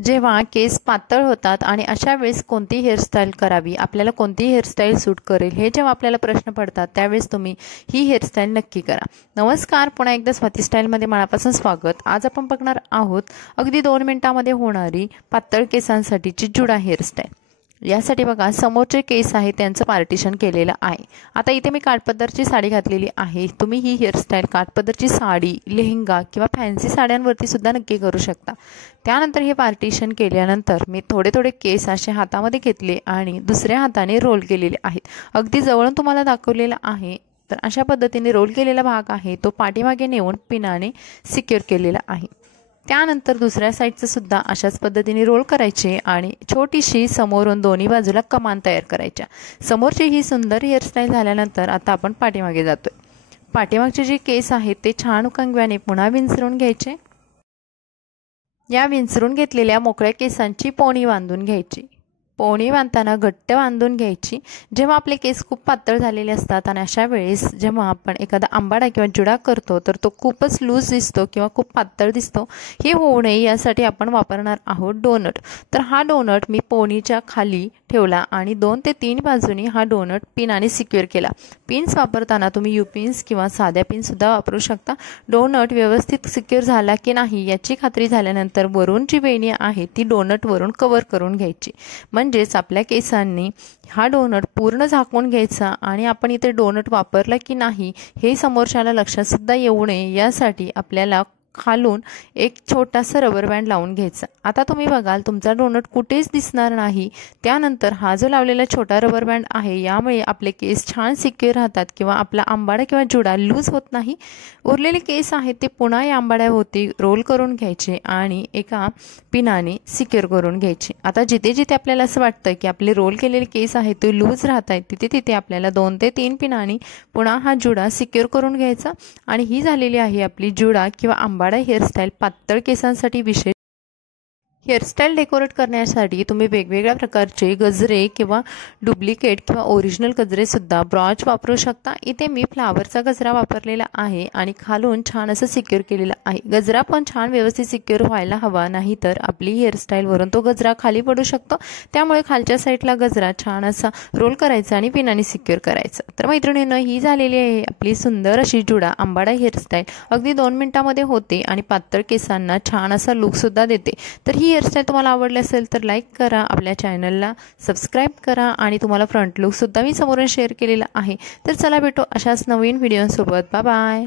जेव्हा केस पातळ होतात आणि अशा वेळेस कोणती हेअरस्टाईल करावी, आपल्याला कोणती हेअरस्टाईल सूट करेल, हे जेव्हा आपल्याला प्रश्न पडतात त्यावेळेस तुम्ही ही हेअरस्टाईल नक्की करा। नमस्कार, पुन्हा एकदा स्वाती स्टाईलमध्ये मनापासून स्वागत। आज आपण बघणार आहोत अगदी 2 मिनिटांमध्ये होणारी पातळ केसांसाठीची जुडा हेअरस्टाईल। यासाठी बघा, समोरचे केस आहे त्यांचं पार्टिशन केलेलं आहे। आता इथे मी काठपदरची साडी घातलेली आहे। तुम्ही ही हेअरस्टाईल काठपदरची साडी, लेहंगा किंवा फॅन्सी साड्यांवरती सुद्धा नक्की करू शकता। त्यानंतर हे पार्टिशन केल्यानंतर मी थोडे थोडे केस असे हातामध्ये घेतले आणि दुसऱ्या हाताने रोल केलेले आहेत। अगदी जवळून तुम्हाला दाखवलेलं आहे। तर अशा पद्धतीने रोल केलेला भाग आहे तो पाठीमागे नेऊन पिनाने सिक्युअर केलेला आहे। त्यानंतर दुसऱ्या साइडचं सुद्धा अशाच पद्धतीने रोल करायचे आणि छोटीशी समोरून दोन्ही बाजूला कमान तयार करायच्या। समोरची ही सुंदर हेअरस्टाईल झाल्यानंतर आता आपण पाठीमागे जातोय। पाठीमागचे जे केस आहेत ते छान कंगव्याने पुन्हा विंचरून घ्यायचे। या विंचरून घेतलेल्या मोकळ्या केसांची पोणी बांधून घ्यायची। पोणी बांधताना घट्ट बांधून घ्यायची। जेव्हा आपले केस खूप पातळ झालेले असतात आणि अशा वेळेस जेव्हा आपण एखादा आंबाडा किंवा जुडा करतो तर तो खूपच लूज दिसतो किंवा खूप पातळ दिसतो। हे होऊ नये यासाठी आपण वापरणार आहोत डोनट। तर हा डोनट मी पोणीच्या खाली ठेवला आणि 2 ते 3 बाजूनी हा डोनट पिनाने सिक्युअर केला। पिन्स वापरताना तुम्ही यू पिन्स किंवा साध्या पिन्स सुद्धा वापरू शकता। डोनट व्यवस्थित सिक्युअर झाला की नाही याची खात्री झाल्यानंतर वरून जी वेणी आहे ती डोनट वरून कव्हर करून घ्यायची। म्हणजेच आपल्या केसांनी हा डोनट पूर्ण झाकून घ्यायचा आणि आपण इथे डोनट वापरला की नाही हे समोरच्याला लक्षात सुद्धा येऊ नये यासाठी आपल्याला खालून एक छोटासा रबर बँड लावून घ्यायचा। आता तुम्ही बघाल तुमचा डोनट कुठेच दिसणार नाही। त्यानंतर हा जो लावलेला छोटा रबर बँड आहे यामुळे आपले केस छान सिक्युअर राहतात किंवा आपला आंबाडा किंवा जुडा लूज होत नाही। उरलेले केस आहेत ते पुन्हा या आंबाड्याभोवती रोल करून घ्यायचे आणि एका पिनाने सिक्युअर करून घ्यायचे। आता जिथे जिथे आपल्याला असं वाटतं की आपले रोल केलेले केस आहेत ते लूज राहत आहेत तिथे तिथे आपल्याला 2 ते 3 पिनाने पुन्हा हा जुडा सिक्युअर करून घ्यायचा आणि ही झालेली आहे आपली जुडा किंवा आंबाडा हेअरस्टाईल पातळ केसांसाठी विशेष। हेअरस्टाईल डेकोरेट करण्यासाठी तुम्ही वेगवेगळ्या प्रकारचे गजरे किंवा डुप्लिकेट किंवा ओरिजिनल गजरे सुद्धा ब्रॉच वापरू शकता। इथे मी फ्लावरचा गजरा वापरलेला आहे आणि खालून छान असं सिक्युअर केलेला आहे। गजरा पण छान व्यवस्थित सिक्युअर व्हायला हवा, नाहीतर आपली हेअरस्टाईल वरून तो गजरा खाली पडू शकतो। त्यामुळे खालच्या साईडला गजरा छान असा रोल करायचा आणि पिनाने सिक्युअर करायचा। तर मैत्रिणींनो, ही झालेली आहे आपली सुंदर अशी जुडा आंबाडा हेअरस्टाईल। अगदी 2 मिनिटांमध्ये होते आणि पातळ केसांना छान असा लुक सुद्धा देते। तर ही हेअरस्टाईल तुम्हाला आवडली असेल तर लाईक करा, आपल्या चॅनलला सबस्क्राईब करा आणि तुम्हाला फ्रंट लुक सुद्धा मी समोरून शेअर केलेला आहे। तर चला भेटू अशाच नवीन व्हिडिओसोबत। Bye bye.